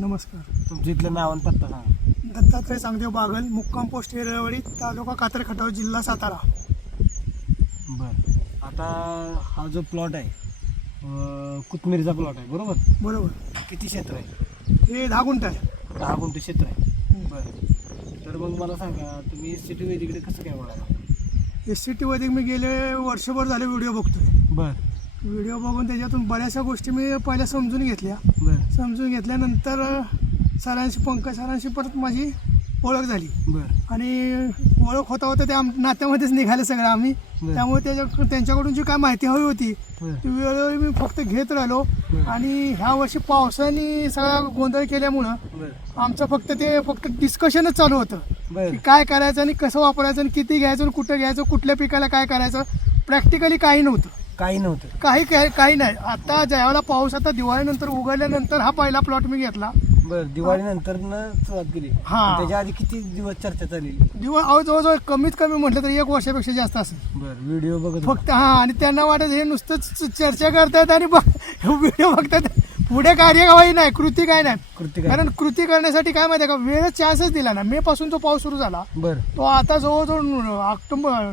नमस्कार. तुमच्या इथलं नाव आणि पत्ता सांगा. दत्तात्रय चांगदेव बागल, मुक्काम पोस्ट हिरळवाडी, तालुका कातर खटाव, जिल्हा सातारा. बरं. आता हा जो प्लॉट आहे कोथमिरीचा प्लॉट आहे बरोबर. बरोबर. किती क्षेत्र आहे? हे 10 गुंठ आहे. 10 गुंठ क्षेत्र आहे. बरं. तर मग मला सांगा तुम्ही सिटी वैदिकडे कसं काय वळाला? SCT वैदिक मी गेले वर्षभर झाले व्हिडिओ बघतोय. बरं व्हिडिओ बघून त्याच्यातून बऱ्याचशा गोष्टी मी पहिल्या समजून घेतल्या. बरं समजून घेतल्यानंतर सरांशी, पंकज सरांशी परत माझी ओळख झाली. बरं आणि ओळख होता होता त्या नात्यामध्येच निघाले सगळं आम्ही. बरं. त्यामुळे त्यांच्याकडून जी काय माहिती हवी होती बरं. ती वेळोवेळी मी फक्त घेत राहिलो. आणि ह्या वर्षी पावसाने सगळा गोंधळ केल्यामुळं बरं आमचं फक्त डिस्कशनच चालू होतं बरं की काय करायचं आणि कसं वापरायचं आणि किती घ्यायचं आणि कुठं घ्यायचं, कुठल्या पिकाला काय करायचं. प्रॅक्टिकली काही नव्हतं. काही नव्हतं. काही नाही. आता ज्यावेळेला पाऊस आता दिवाळीनंतर उघडल्यानंतर हा पहिला प्लॉट मी घेतला. बरं. दिवाळीनंतर सुरुवात केली. हा. त्याच्या आधी किती दिवस चर्चा चालली? जवळजवळ कमीत कमी म्हटलं तर 1 वर्षापेक्षा जास्त असेल. बरं. व्हिडिओ बघत होता. फक्त आणि त्यांना वाटत हे नुसतंच चर्चा करतात आणि व्हिडिओ बघतात, पुढे कार्यवाही नाही, कृती काय नाही. कृती काय? कारण कृती करण्यासाठी काय माहिती आहे का, वेळच चान्सच दिला ना. मे पासून जो पाऊस सुरू झाला बरं. तो आता जवळजवळ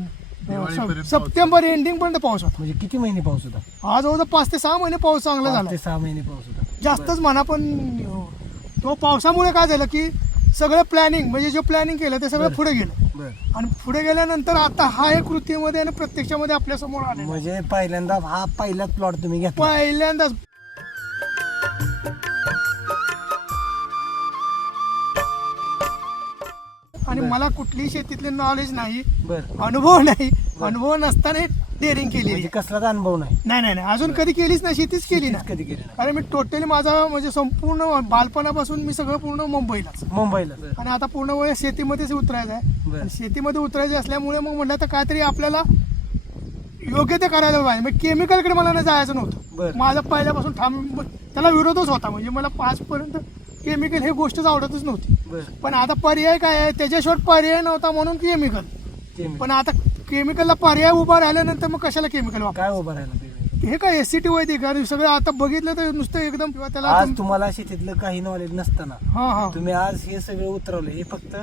सप्टेंबर एंडिंग पर्यंत पाऊस होता. म्हणजे किती महिने पाऊस होता? हा जवळजवळ 5 ते 6 महिने पाऊस चांगला 5 झाला. ते 6 महिने पाऊस होता. जास्तच म्हणा. पण तो पावसामुळे काय झालं की सगळं प्लॅनिंग, म्हणजे जे प्लॅनिंग केलं ते सगळं पुढे गेलं. बरं. आणि पुढे गेल्यानंतर आता हा एक कृतीमध्ये आणि प्रत्यक्षामध्ये आपल्या समोर आले. म्हणजे पहिल्यांदा हा पहिलाच प्लॉट तुम्ही घेतला? पहिल्यांदाच. आणि मला कुठलीही शेतीतले नॉलेज नाही, बरं. अनुभव नाही. अनुभव नसताना डेअरिंग केली. म्हणजे कसलाच अनुभव नाही? नाही अजून कधी केलीच नाही, शेतीच केली ना. कधी केली नाही? कारण मी टोटली माझा म्हणजे संपूर्ण बालपणापासून मी सगळं पूर्ण मुंबईलाच. मुंबईला. आणि आता पूर्ण वेळ शेतीमध्येच उतरायचं आहे. बरं. आणि शेतीमध्ये उतरायचं असल्यामुळे मग म्हटलं तर काहीतरी आपल्याला योग्य ते करायला पाहिजे. मग केमिकलकडे मला नाही जायचं नव्हतं. बरं. माझा पहिल्यापासून त्याला विरोधच होता. म्हणजे मला आजपर्यंत केमिकल हे गोष्टच आवडतच नव्हती. बरं. पण आता पर्याय काय आहे, त्याच्याशिवाय पर्याय नव्हता म्हणून केमिकल. पण आता केमिकलला पर्याय उभा राहिल्यानंतर मग कशाला केमिकल वापर. काय उभं राहिलं ते? हे काय SCT वैदिक आणि सगळं आता बघितलं तर नुसतं एकदम किंवा त्याला आज तुम्हाला शेतीतलं काही नॉलेज नसताना हा तुम्ही आज हे सगळं उतरवलं, हे फक्त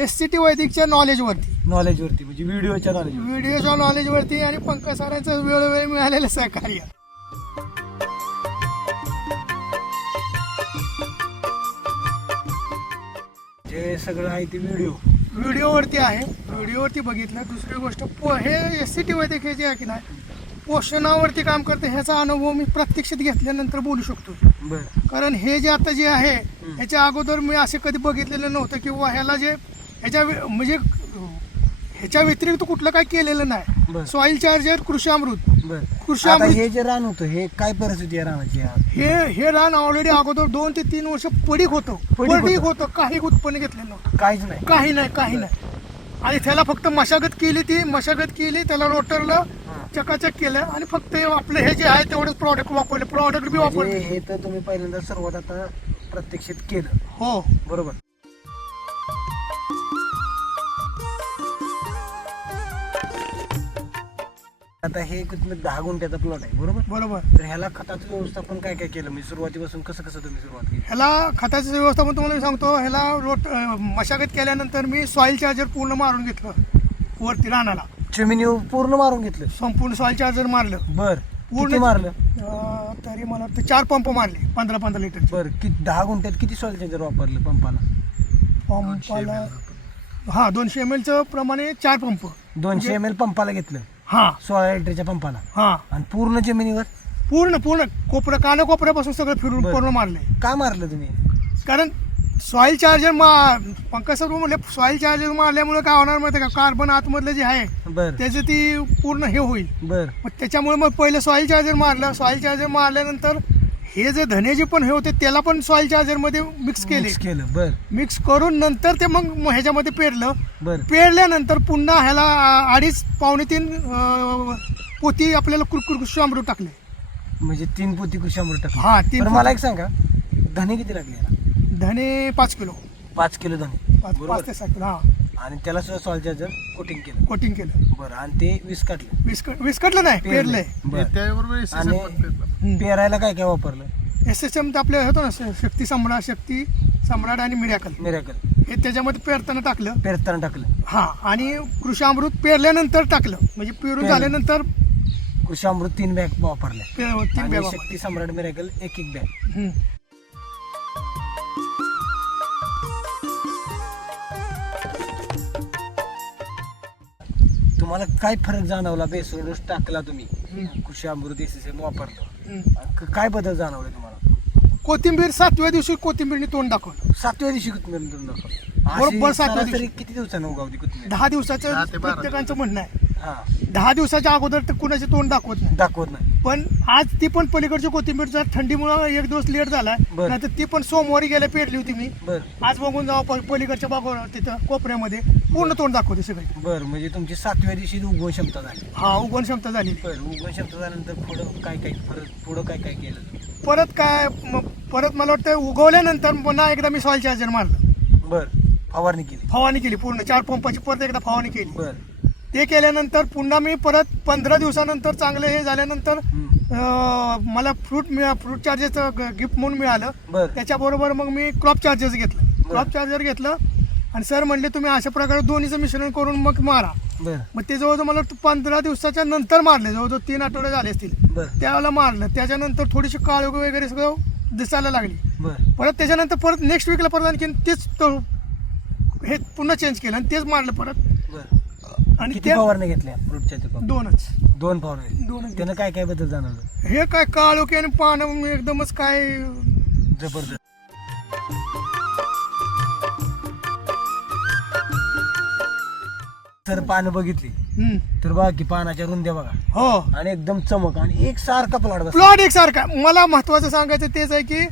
SCT वैदिकच्या नॉलेजवरती, नॉलेजवरती, म्हणजे व्हिडिओच्या नॉलेज. व्हिडिओच्या नॉलेजवरती आणि पंकज सरांचं वेळोवेळी मिळालेलं सहकार्य. जे सगळं आहे ते व्हिडिओवरती आहे. व्हिडिओवरती बघितलं. दुसरी गोष्ट हे SCT वैदिक हे जे आहे की नाही, पोषणावरती काम करते, ह्याचा अनुभव मी प्रत्यक्षात घेतल्यानंतर बोलू शकतो. बरं. कारण हे जे आता जे आहे ह्याच्या अगोदर मी असे कधी बघितलेलं नव्हतं किंवा ह्याला जे म्हणजे ह्याच्या व्यतिरिक्त कुठलं काही केलेलं नाही. बरं. सॉइल चार्जर, कृषी अमृत. बरं. कृषी आता अमृत हे जे रान होतं, हे काय परिस्थिती आहे रानाची? हे रान ऑलरेडी अगोदर 2 ते 3 वर्ष पडीक होतं. काही उत्पन्न घेतलेलं नव्हतं. काहीच नाही. काही नाही. आणि त्याला फक्त मशागत केली, त्याला रोटरला चकाचक केलं आणि फक्त आपलं हे जे आहे तेवढंच प्रॉडक्ट वापरले. प्रॉडक्ट बी म्हणजे वापरले. हे तर तुम्ही पहिल्यांदा सुरुवात आता प्रत्यक्षात केलं. हो बरोबर. आता हे 10 गुंठ्याचा प्लॉट आहे बरोबर. तर ह्याला खताचं व्यवस्थापन काय काय केलं? म्हणजे सुरुवातीपासून कसं तुम्ही सुरुवात केली? ह्याला खताचं व्यवस्थापन तुम्हाला मी सांगतो. ह्याला मशागत केल्यानंतर मी सॉइल चार्जर पूर्ण मारून घेतलं वरती रानाला. जमिनी पूर्ण मारून घेतलं? संपूर्ण सॉइल चार्जर मारलं. बर. पूर्ण किती मारलं? तरी मला वाटतं 4 पंप मारले 15 लिटर. बर. 10 गुंठ्यात किती सॉइल चार्जर वापरलं पंपाला? हा 200 ml चं प्रमाणे 4 पंप. 200 ml पंपाला घेतलं? हा 16 लिटरच्या पंपाला. हा. आणि पूर्ण जमिनीवर? पूर्ण कानाकोपऱ्यापासून सगळं फिरून पूर्ण मारले. का मारलं तुम्ही? कारण सॉइल चार्जर पंकज सर म्हणले सॉइल चार्जर मारल्यामुळे काय होणार माहिती का, कार्बन आतमधलं जे आहे त्याचं ती पूर्ण हे होईल. बर. मग त्याच्यामुळे मग पहिलं सॉइल चार्जर मारलं. सॉइल चार्जर मारल्यानंतर हे जे धने जे पण हे होते त्याला पण सॉइल चार्जर मध्ये मिक्स केलं. बर. मिक्स करून नंतर ते मग ह्याच्यामध्ये पेरलं. बर. पेरल्यानंतर पुन्हा ह्याला 2.5 पावणे 3 पोती आपल्याला कृषी अमृत टाकले. म्हणजे 3 पोती कृषी अमृत टाकले? हा 3. मला एक सांगा, धने किती लागले याला? धने 5 किलो. 5 किलो धने. 5 ते 7 किलो. हा. आणि त्याला सुद्धा सॉइल चार्जर कोटिंग केलं? बरं. आणि ते विस्कटलं? विस्कटलं नाही, पेरलंय. आणि पेरायला काय काय वापरलं? SSM आपल्या होतो ना शक्ती सम्राट आणि मिरॅकल मिरॅकल हे त्याच्यामध्ये पेरताना टाकलं. टाकलं. हा आणि कृषी अमृत पेरल्यानंतर टाकलं, म्हणजे पेरून झाल्यानंतर कृषी अमृत 3 बॅग वापरल्या 3 आणि बॅग. शक्ती सम्राट मिरॅकल एक बॅग. तुम्हाला काय फरक जाणवला बेसवर डोस टाकला तुम्ही, कृषी अमृत SSM वापरलं, काय बदल जाणवले तुम्हाला? कोथिंबीर 7व्या दिवशी कोथिंबीरने तोंड दाखवलं. 7व्या दिवशी कोथिंबीर देऊन दाखवलं. बरोबर अशी 7व्या सरासरी दिवशी. किती दिवसानं उगावती कोथिंबीर? 10 दिवसाचं प्रत्येकाचं म्हणणं आहे. हा 10 दिवसाच्या अगोदर तर कुणाचे तोंड दाखवत नाही. दाखवत नाही. पण आज ती पण पलीकडची कोथिंबीर जर थंडीमुळे एक दिवस लेट झाला, बरं. नाही तर ती पण सोमवारी गेल्या पेरली होती मी. बर आज बघून जाऊ पलीकडच्या बागोर तिथं कोपऱ्यामध्ये पूर्ण तोंड दाखवते सगळे. बर म्हणजे तुमची 7व्या दिवशी उगवण क्षमता झाली. हा उगवण क्षमता झालेली. बर उगवण क्षमता झाल्यानंतर पुढं काय केलं? परत मला वाटतं उगवल्यानंतर पुन्हा एकदा मी सॉइल चार्जर मारलं. बर फवारणी केली पूर्ण 4 पंपाची परत एकदा फवारणी केली. बर ते केल्यानंतर पुन्हा मी परत 15 दिवसानंतर चांगलं हे झाल्यानंतर मला फ्रूट चार्जरचं गिफ्ट म्हणून मिळालं. बर त्याच्याबरोबर मग मी क्रॉप चार्जर घेतलं आणि सर म्हणले तुम्ही अशा प्रकारे दोन्हीचं मिश्रण करून मग मारा. बर मग ते जवळजवळ मला 15 दिवसाच्या नंतर मारले, जवळजवळ 3 आठवडे झाले असतील. बर त्यावेळेला मारलं. त्याच्यानंतर थोडीशी काळोख वगैरे सगळं दिसायला लागली. बर परत त्याच्यानंतर परत नेक्स्ट वीकला परत आणखी तेच हे पुन्हा चेंज केलं आणि तेच मारलं परत. बर आणि किती ते फवारण्या घेतल्या फ्रूटच्या? 2च. 2 फवारण्या. 2च. त्यानं काय बदल जाणवलं? हे काय काळोखी आणि पानं एकदमच काय जबरदस्त. तर पानं बघितली तर बघा की पानाच्या रुंद्या बघा हो आणि एकदम चमक आणि एक सारखा प्लॉट बस. प्लॉट एकसारखा. मला महत्वाचं सांगायचं तेच आहे की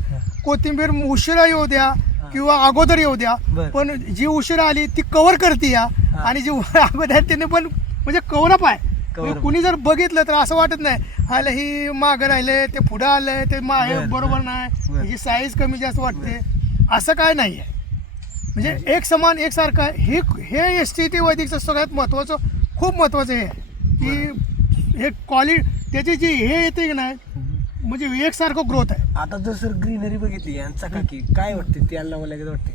कोथिंबीर उशिरा येऊ द्या किंवा अगोदर येऊ द्या, बरं. पण जी उशिरा आली ती कव्हर करते या आणि जी अगोदर आहे त्याने पण म्हणजे कव्हरअप आहे. Cover-up. कुणी जर बघितलं तर असं वाटत नाही आलं ही मागं राहिले ते पुढं आलंय ते बरं, बरोबर बरं. नाही, बरं. ही साईज कमी जास्त वाटते. असं काय नाही आहे, म्हणजे एक समान एकसारखं आहे. हे STT वैदिकचं सगळ्यात महत्वाचं, खूप महत्वाचं हे आहे की हे क्वालिटी त्याची जी हे येते की नाही म्हणजे एकसारखं ग्रोथ आहे. आता जर सर ग्रीनरी बघितली आणि चकाकी काय वाटते? त्याला लावल्या वाटते?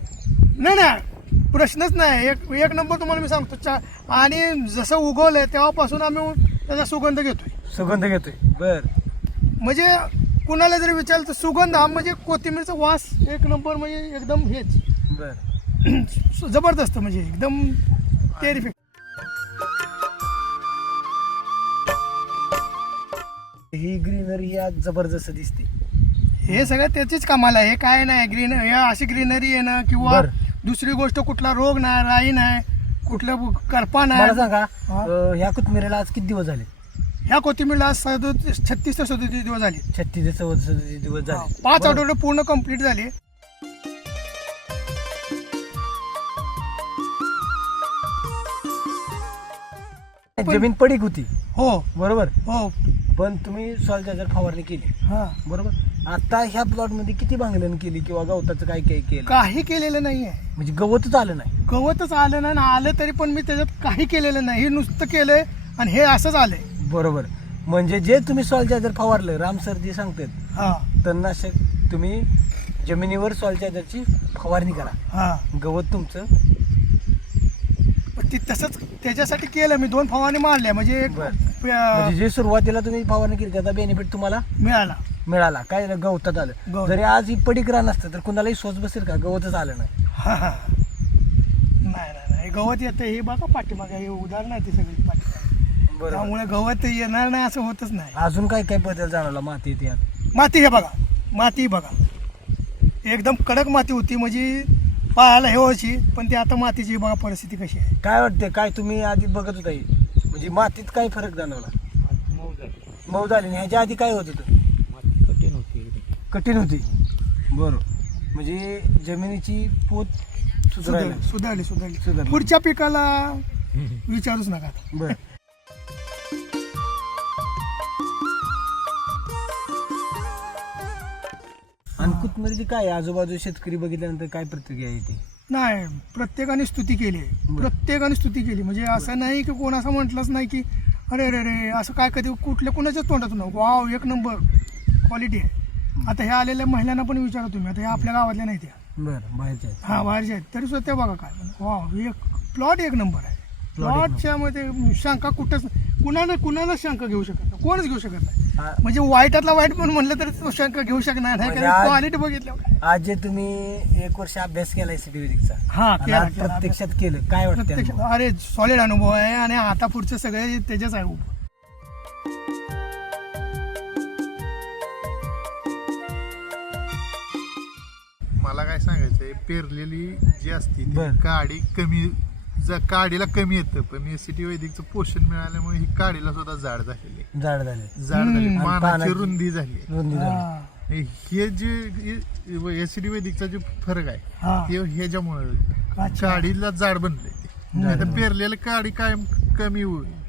नाही प्रश्नच नाही. एक नंबर तुम्हाला मी सांगतो. आणि जसं उगवलंय तेव्हापासून आम्ही त्याचा सुगंध घेतोय. बर म्हणजे कुणाला जरी विचारलं तर सुगंध हा म्हणजे कोथिंबीरचा वास एक नंबर, म्हणजे एकदम हेच बर जबरदस्त, म्हणजे एकदम टेरिफिक. ही ग्रीनरी आज जबरदस्त दिसते. हे सगळं त्याचीच कमाल आहे. काय नाही हे अशी ग्रीनरी येणं किंवा बरं. दुसरी गोष्ट कुठला रोग नाही, राई नाही, कुठलं करपा मला नाही. सांगा हा. ह्या कोथिंबीरीला आज किती दिवस झाले? ह्या कोथिंबीरला 36 ते 37 दिवस झाले. 36 ते 37 दिवस झाले. 5 आठवडे पूर्ण कंप्लीट झाले. जमीन पडीक होती हो बरोबर, हो पण तुम्ही सॉइल चार्जर फवारणी केली हा. बरोबर. आता ह्या प्लॉट मध्ये किती भांगलन केली किंवा गवताचं काय केलं? काही केलेलं नाहीये. म्हणजे गवतच आलं नाही. गवतच आलं नाही ना, आलं तरी पण मी त्याच्यात काही केलेलं नाही. हे नुसतं केलंय आणि हे असंच आलंय. बरोबर. म्हणजे जे तुम्ही सॉइल चार्जर फवारलं, राम सर जे सांगतात हा तणनाशक, तुम्ही जमिनीवर सॉइल चार्जरची फवारणी करा, हा. गवत तुमचं. ती तसंच त्याच्यासाठी केलं मी. 2 फवारणी मारल्या म्हणजे एक बरं. म्हणजे जे सुरुवातीला तुम्ही फवारणी केली त्याचा बेनिफिट तुम्हाला मिळाला. काय झालं? गवतात आलं. गवत. जरी आज ही पडीक रान असतं तर कुणालाही सोच बसेल का? गवतच आलं नाही. हा. नाही गवत येतं. हे बघा पाठीमागे हे उदाहरण आहे, ती सगळी पाठीमागे. बरोबर. त्यामुळे गवत येणार नाही असं होतच नाही. अजून काय बदल जाणवला मातीत यात? माती हे बघा, माती बघा एकदम कडक माती होती, म्हणजे पाहायला हे व्हायची, पण ती आता मातीची बघा परिस्थिती कशी आहे. काय वाटते? काय तुम्ही आधी बघत होता म्हणजे मातीत काय फरक जाणवला? मऊ झाली. ह्याच्या आधी काय होत होतं? कठीण होती. बरोबर. म्हणजे जमिनीची पोत सुधारली. पुढच्या पिकाला विचारूच नका. बर. आणि कोथिंबीरची काय आजूबाजू शेतकरी बघितल्यानंतर काय प्रतिक्रिया येते? नाही, प्रत्येकाने स्तुती केली. म्हणजे असं नाही की कोण असं म्हटलंच नाही की अरे असं काय कधी कुठल्या कुणाच्याच तोंडातून वाव एक नंबर क्वालिटी आहे. आता ह्या आलेल्या महिलांना पण विचारा तुम्ही, आता ह्या आपल्या गावातल्या नाही त्या, बरं बाहेरचे आहेत. हा बाहेरच्या आहेत, तरी सुद्धा त्या बघा काय वा एक प्लॉट एक नंबर आहे. प्लॉटच्या मध्ये शंका कुठंच कुणाला शंका घेऊ शकत नाही, कोणच घेऊ शकत नाही. आ- म्हणजे वाईटातला वाईट पण म्हणलं तरी तो शंका घेऊ शकणार नाही, म्हणजे कारण आज- क्वालिटी बघितल्यावर. आज जे तुम्ही 1 वर्ष अभ्यास केलाय सिटी वैदिकचा हा आणि केला आज प्रत्यक्षात केलं, काय वाटतं प्रत्यक्षात अनुभव? अरे सॉलिड अनुभव आहे, आणि आता पुढचं सगळे त्याच्याच आहे उभं. मला काय सांगायचंय, पेरलेली जी असती ती बर. काडी कमी, काडीला कमी येतं, पण एसीटी वैदिकचं पोषण मिळाल्यामुळे ही काडीला सुद्धा जाड झालेली आहे. जाड झाले, जाड झाली, आणि मानाची पानाची- रुंदी झाली. रुंदी झाली. हा, हे जे एसीटी वैदिकचा जो फरक आहे हा. ते ह्याच्यामुळे अच्छा. काडीला जाड बनले. नाही तर पेरलेलं काडी कायम कमी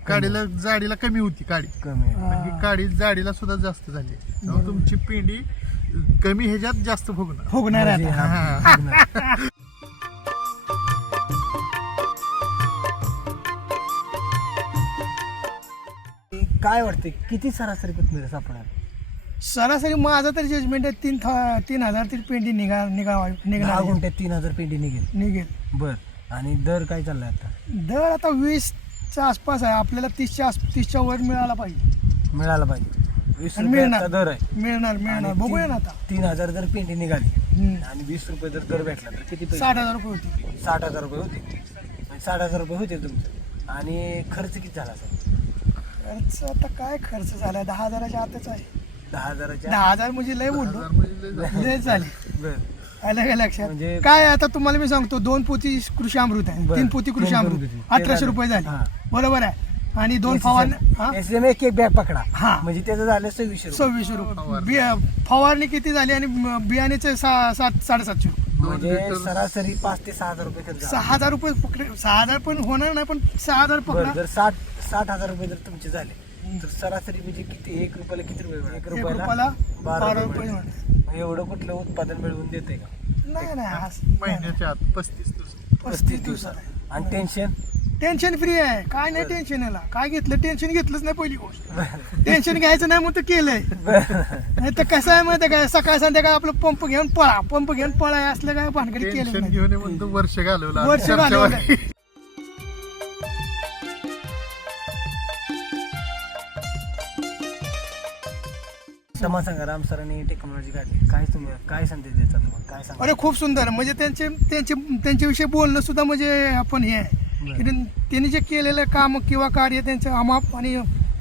काडीला जाडीला कमी होती काडी, कमी आहे. पण ही काडी जाडीला सुद्धा जास्त झाली. त्यामुळे तुमची पेंडी कमी ह्याच्यात जास्त फुगणार. फुगणार आहे म्हणजे आता. हा, काय वाटते किती सरासरी कोथमीर सापडणार? सरासरी माझं तर जजमेंट आहे 3,000 तरी पेंडी निघाल 10 गुंठ्यात 3000 पेंडी निघेल. बर, आणि दर काय चाललाय आता? दर आता 20च्या आसपास आहे, आपल्याला 30च्या वर मिळाला पाहिजे. मिळाला पाहिजे. 20 आणि रुपयाचा मिळणार. दर आहे. मिळणार बघूया ना आता. 3000 जर पेंडी निघाली हम्म. आणि 20 रुपये जर दर भेटला तर किती पैसे? 60,000 रुपये होते. 60,000 रुपये होते. म्हणजे 60,000 रुपये होते तुमचं. आणि खर्च किती झाला सर? खर्च आता काय खर्च झाला, 10,000च्या आतच आहे. 10,000च्या 10,000 म्हणजे लय बोललो, म्हणजे लय झालं. लय झाले. बर. आलं का लक्षात? म्हणजे- काय आता तुम्हाला मी सांगतो, 2 पोती कृषी अमृत आहे, बरं. 3 पोती कृषी 3 अमृत, पोती. 1800 रुपये झाले. हा. बरोबर आहे. आणि 2 फवारणी SSM एक बॅग पकडा. हा. म्हणजे त्याचं झालं 2600 रुपये. 2600 रुपये. फवारणी किती झाली, आणि बियाण्याचे 7,500 रुपये. म्हणजे सरासरी 5 ते 6,000 रुपये खर्च झाला. 6,000 रुपये पकडे, 6,000 पण होणार नाही, पण 6,000 बरं, पकडा. जर 60,000 रुपये जर तुमचे झाले तर सरासरी म्हणजे किती? 1 रुपयाला किती रुपये मिळणार? 1 1 रुपयाला रुपयाला 12 12 रुपये रुपये मिळणार. होणार. मग एवढं कुठलं उत्पादन मिळवून देते का? नाही असं नाही. महिन्याच्या आत 35 दिवस. 35 दिवसात. आणि टेन्शन? टेन्शन फ्री आहे, काय नाही टेन्शन याला. काय घेतलं, टेन्शन घेतलंच नाही पहिली गोष्ट. टेन्शन घ्यायचं नाही म्हणून तर केलंय. नाही तर कसं आहे माहिती काय, सकाळ संध्याकाळ आपलं पंप घेऊन पळा असलं काय भानगडी केलं टेन्शन नाही. घेऊन म्हणतो वर्ष घालवलं. वर्ष चर्चा घालवलं. वाली. क्षमा सांगा, राम सरांनी टेक्नॉलॉजी काढली, काय संदेश द्यायचा तुम्हाला? काय सांगा? अरे खूप सुंदर, म्हणजे त्यांच्याविषयी बोलणं सुद्धा म्हणजे आपण हे आहे की त्यांनी जे केलेलं काम किंवा कार्य त्यांचं अमाप आणि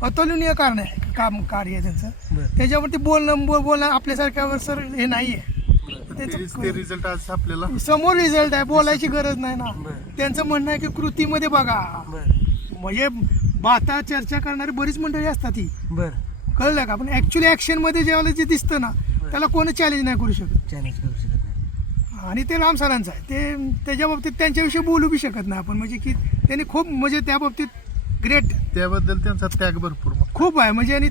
अतुलनीय कारण आहे, कार्य आहे त्यांचं. बरं. त्याच्यावरती बोलणं आपल्यासारख्यावर सर हे नाहीये. ते रिझल्ट आज आपल्याला समोर रिझल्ट आहे, बोलायची गरज नाही ना. बरं. त्यांचं म्हणणं आहे की कृतीमध्ये बघा. बरं. म्हणजे बाता चर्चा करणारी बरीच मंडळी असतात ही, बरं. कळलं का? पण ऍक्च्युली ऍक्शन मध्ये जेव्हा जे दिसतं ना, त्याला कोणी चॅलेंज नाही करू शकत. चॅलेंज करू शकत नाही. आणि ते राम सरांचं आहे, ते त्याच्या बाबतीत त्यांच्याविषयी बोलू बी शकत नाही आपण. म्हणजे की त्यांनी खूप, म्हणजे त्या बाबतीत ग्रेट, त्याबद्दल त्यांचा त्याग भरपूर. खूप आहे म्हणजे. आणि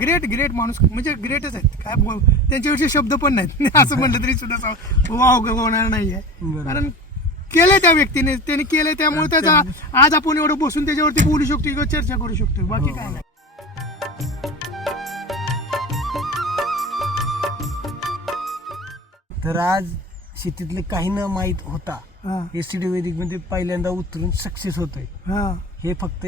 ग्रेट माणूस, म्हणजे ग्रेटच आहेत. काय त्यांच्याविषयी शब्द पण नाहीत. असं म्हटलं तरी सुद्धा वाव होणार नाहीये. बरं. कारण केलंय त्या व्यक्तीने, त्यांनी केलंय, त्यामुळे त्याचा आज आपण एवढं बसून त्याच्यावरती बोलू शकतो किंवा चर्चा करू शकतो. बाकी काय नाही. तर आज शेतीतले काही न माहीत होता हा एसटी वैदिक मध्ये पहिल्यांदा उतरून सक्सेस होतोय. हा हे फक्त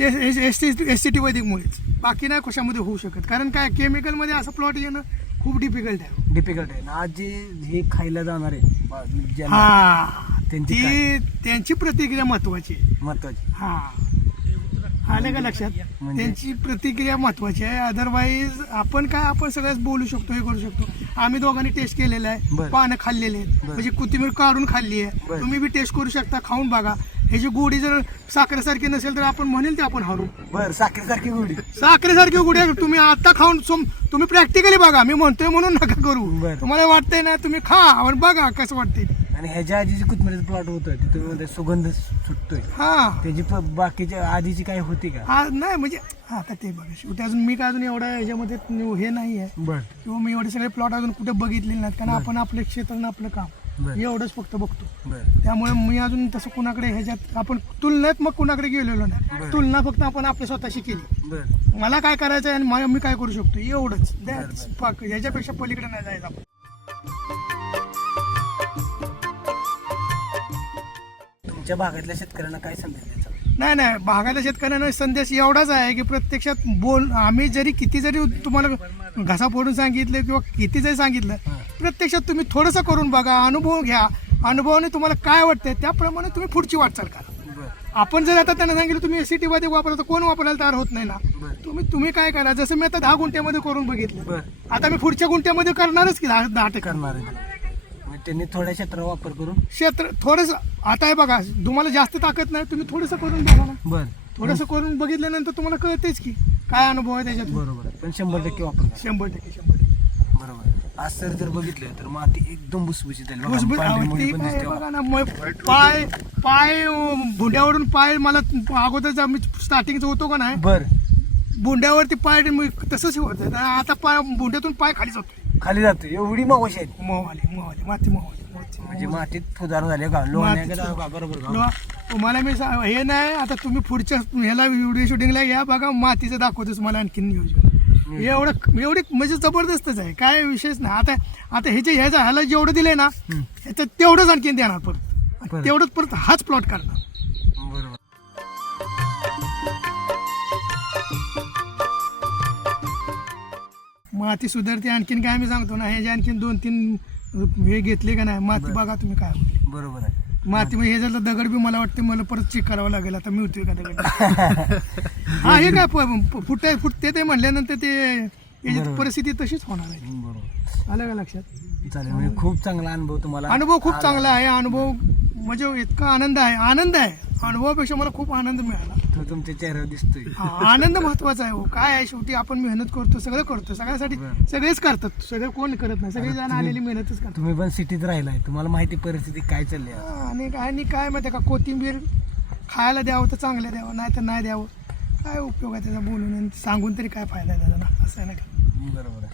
एसटी वैदिकमुळेच, बाकी नाही कशामध्ये होऊ शकत. कारण काय, केमिकल मध्ये असं प्लॉट येणं खूप डिफिकल्ट आहे. डिफिकल्ट आहे. आज जे हे खायला जाणार आहे ज्यांना, हा त्यांची काय? त्यांची प्रतिक्रिया महत्वाची आहे. महत्वाची. हा आलं का लक्षात? म्हणजे? त्यांची प्रतिक्रिया महत्वाची आहे. अदरवाईज आपण सगळ्याच बोलू शकतो, हे करू शकतो. आम्ही दोघांनी टेस्ट केलेलं आहे, बरं. पानं खाल्लेले आहेत, बरं. म्हणजे कोथिंबीर काढून खाल्ली आहे. बरं. तुम्ही बी टेस्ट करू शकता, खाऊन बघा. ह्याची गोडी जर साखरेसारखी नसेल तर आपण म्हणेल ते आपण हरू. बर, साखरेसारखी गोडी. साखरेसारखी गोडी आहे. तुम्ही आता खाऊन तुम्ही प्रॅक्टिकली बघा. मी म्हणतोय म्हणून नका करू. बरं. तुम्हाला वाटतंय ना, तुम्ही खा आणि बघा कसं वाटतंय. आणि ह्याच्या आधी जी कोथमिरीचा प्लॉट होतोय ते तुम्ही म्हणताय सुगंध सुटतोय, हा त्याची बाकीच्या आधीची काय होती का? हा नाही म्हणजे आता ते बघा, शेवटी अजून मी काय अजून एवढा ह्याच्यामध्ये हे नाही आहे बर. किंवा मी एवढे सगळे प्लॉट अजून कुठे बघितलेले नाहीत. कारण आपण आपलं क्षेत्र आणि आपलं काम बरं. एवढंच फक्त बघतो. बरं त्यामुळे मी अजून तसं कुणाकडे ह्याच्यात आपण तुलनेत मग कुणाकडे गेलेलो नाही. बरं. तुलना फक्त आपण आपल्या स्वतःशी केली. बरं मला काय करायचं आहे आणि मी काय करू शकतो एवढंच. बरं. ह्याच्यापेक्षा पलीकडे नाही जायचं आपण. तुमच्या भागातल्या शेतकऱ्यांना काय संदेश द्यायचा? नाही भागातल्या शेतकऱ्यांना संदेश एवढाच आहे की प्रत्यक्षात आम्ही जरी किती जरी तुम्हाला घसा फोडून सांगितलं किंवा किती जरी सांगितलं, प्रत्यक्षात तुम्ही थोडंसं करून बघा, अनुभव घ्या. अनुभवाने तुम्हाला काय वाटतंय त्याप्रमाणे तुम्ही पुढची वाटचाल करा. बरं आपण जर आता त्यांना सांगितलं तुम्ही SCT मध्ये वापरा तर कोण वापरायला तयार होत नाही ना. बरं. तुम्ही काय करा, जसं मी आता 10 गुंठ्यामध्ये करून बघितलं, बरं आता मी पुढच्या गुंठ्यामध्ये करणारच की 10% करणार आहे. मग त्यांनी थोड्या क्षेत्रावर वापर करून क्षेत्र थोडंसं. आता हे बघा, तुम्हाला जास्त ताकद नाही, तुम्ही थोडंसं करून बघा ना. बरं थोडंसं करून बघितल्यानंतर तुम्हाला कळतेच की काय अनुभव आहे त्याच्यात. बरोबर आहे. पण 100% वापर करा. 100%. बरोबर आहे. आज सर जर बघितलं तर माती एकदम भुसभुशीत आहे. बघा, भुसभुस पांढरी मुळी ती पण काय दिसते बघा बघा. ना, पाय भुंड्यावरून पाय मला अगोदर मी स्टार्टिंगचं होतो का नाही, बरं भुंड्यावरती पाय तसंच होतं. आता पाय भुंड्यातून पाय खाली जातोय. खाली जातो एवढी मावशी आहेत. मोवाली माती म्हणजे मातीत फुदार झाले का लोण्याकडे बरोबर का? तुम्हाला मी हे नाही, आता तुम्ही पुढच्या ह्याला व्हिडिओ शूटिंगला या बघा, मातीचं दाखवतोच मला आणखीन नियोजन. एवढी म्हणजे जबरदस्तच आहे, काय विशेष नाही. आता ह्याला जेवढं दिलंय ना ह्याच्यात तेवढंच आणखीन देणार परत, तेवढंच परत हाच प्लॉट करणार. बरोबर. माती सुधारते. आणखीन काय मी सांगतो ना, ह्याचे आणखीन 2-3 हे घेतले का नाही, माती बघा तुम्ही काय होते. बरोबर आहे. माती म्हणजे हे झालं दगड बी मला वाटतं मला परत चेक करावं लागेल आता, मी होतोय का दगड. हा हे काय फुटते ते म्हणल्यानंतर ते याची परिस्थिती तशीच होणार आहे. बरोबर आलं का लक्षात? चालेल. म्हणजे खूप चांगला अनुभव तुम्हाला अनुभव खूप चांगला आहे. अनुभव म्हणजे इतका आनंद आहे. अनुभवापेक्षा मला खूप आनंद मिळाला. तो तुमच्या चेहऱ्यावर दिसतोय. हा, आनंद महत्वाचा आहे. हो काय आहे, शेवटी आपण मेहनत करतो, सगळं करतो, सगळ्यासाठी सगळेच करतात. सगळं कोण करत नाही, सगळे जण आलेली मेहनतच करतात. तुम्ही पण सिटीत राहिलाय, तुम्हाला माहिती परिस्थिती काय चालली आहे. आणि काय माहिती का, कोथिंबीर खायला द्यावं तर चांगलं द्यावं, नाही तर नाही द्यावं. काय उपयोग आहे त्याचा बोलून आणि सांगून तरी काय फायदा आहे त्याचा ना, असं आहे ना. बरोबर आहे.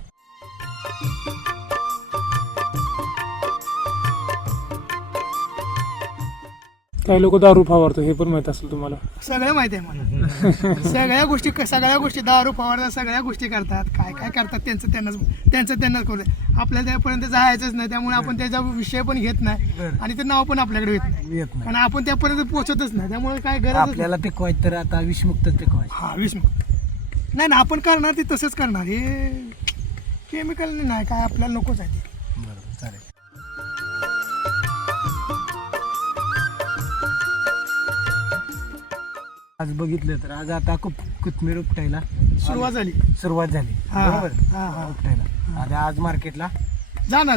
काही लोक दारू फवारतो हे पण माहित असेल तुम्हाला. सगळं माहिती आहे मला. सगळ्या गोष्टी दारू फवारतात, सगळ्या गोष्टी करतात. काय करतात त्यांचं त्यांनाच करू दे. आपल्याला त्यापर्यंत जायचंच नाही, त्यामुळे आपण त्याचा विषय पण घेत नाही आणि ते नाव पण आपल्याकडे येत नाही आणि आपण त्यापर्यंत पोहोचतच नाही. त्यामुळे काय गरज आपल्याला पिकवायचं तर आता विषमुक्तच पिकवायचं. हा नाही आपण करणार ते तसंच करणार. हे केमिकल नाही, काय आपल्याला नकोच आहे ते. बरोबर. चालेल. आज बघितलं तर आज आता कोथमीर उपटायला सुरुवात झाली. बरोबर उपटायला. आता आज मार्केटला जाणार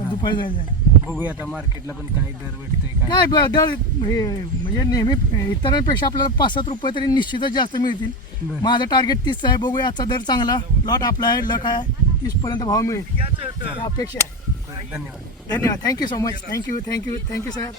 दुपारी जायला. बघूया आता मार्केटला पण काय दर भेटतोय काय. काय दर हे म्हणजे नेहमी इतरांपेक्षा आपल्याला 5-7 रुपये तरी निश्चितच जास्त मिळतील. बरं. माझं टार्गेट 30 आहे. बघूया आजचा दर चांगला, लॉट आपला आहे, लक आहे, 30 पर्यंत भाव मिळेल ही अपेक्षा आहे. धन्यवाद. धन्यवाद. Thank you so much. Thank you sir.